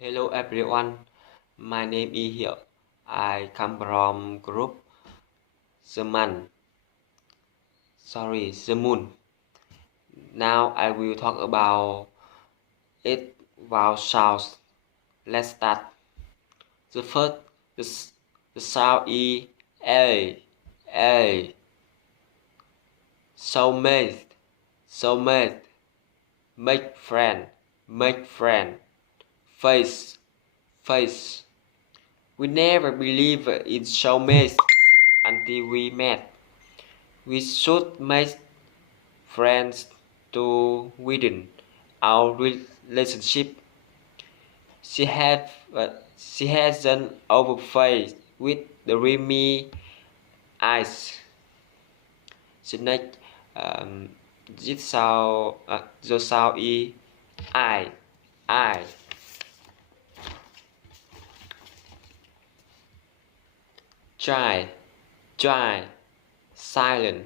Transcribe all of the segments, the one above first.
Hello everyone, my name is here. I come from group The Man. The Moon. Now I will talk about it vowel sounds. Let's start. The first, the, the sound is a. Soulmate, soulmate. Make friend. Face, face. We never believed in soulmates until we met. We should make friends to widen our relationship. She have she has an open face with dreamy eyes. The next this sound the sound is I try try silent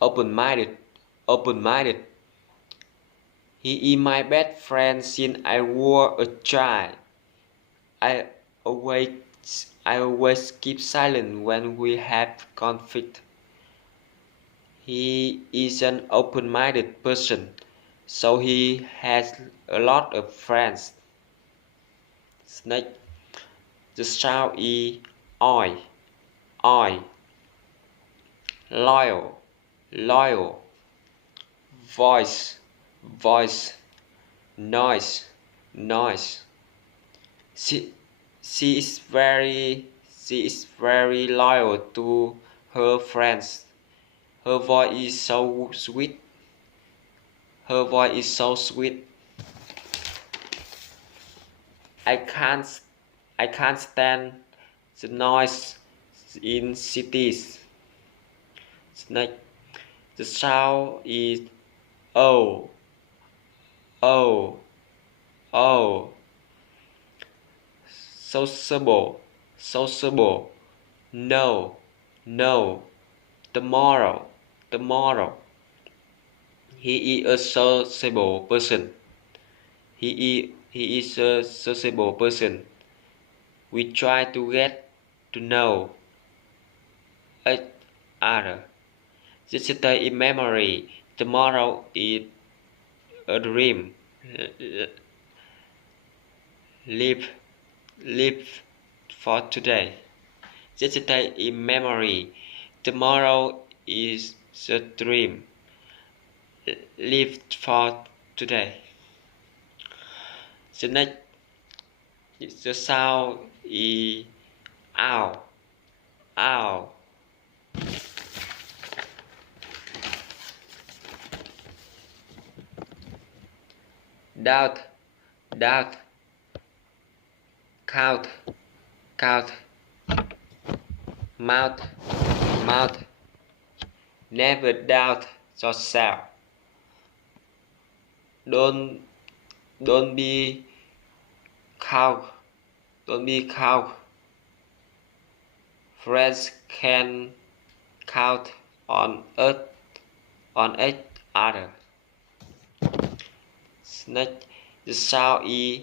open minded. He is my best friend since I was a child. I always I always keep silent when we have conflict. He is an open-minded person, so he has a lot of friends. Snake. The sound is I. Loyal. Voice. Noise. She, she is very loyal to her friends. Her voice is so sweet. I can't stand the noise in cities. Snake. The sound is oh oh oh. Sociable. No. Tomorrow. He is a sociable person. He is a sociable person. We try to get to know each other. Yesterday in memory, tomorrow is a dream. Live for today. Yesterday in memory, tomorrow is a dream. Live for today. The next the sound is ow. Doubt. Count. Mouth. Never doubt yourself. Don't be cow. Friends can count on each other. Snake. The sound is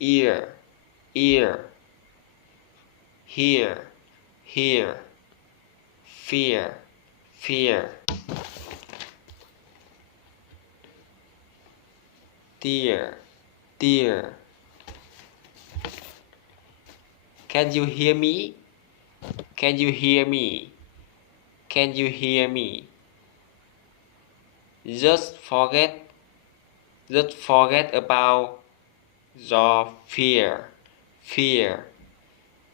ear. Here. Fear. Dear. Can you hear me? Just forget about your fear.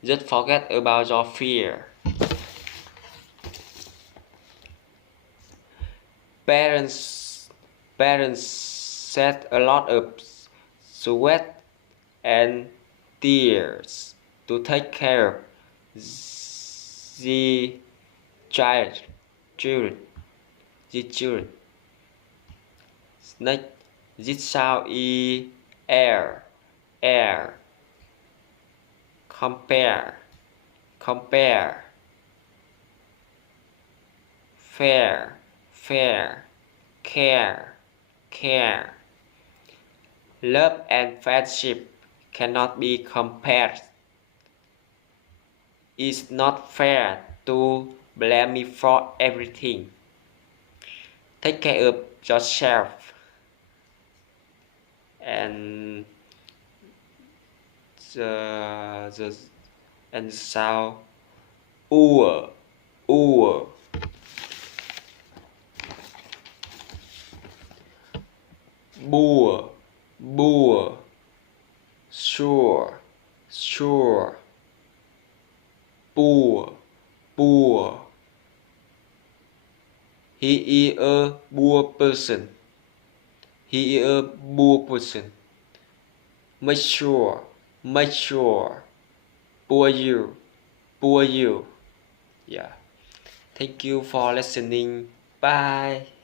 Just forget about your fear. Parents shed a lot of sweat and tears to take care of the children. Next, this sound is air. Compare. Fair. Care. Love and friendship cannot be compared. It's not fair to blame me for everything. Take care of yourself. And the sound ooh, ooh. Bua, bua. Sure, sure. Poor, poor. He is a poor person. He is a poor person. Mature, mature. Poor you, poor you. Yeah. Thank you for listening. Bye.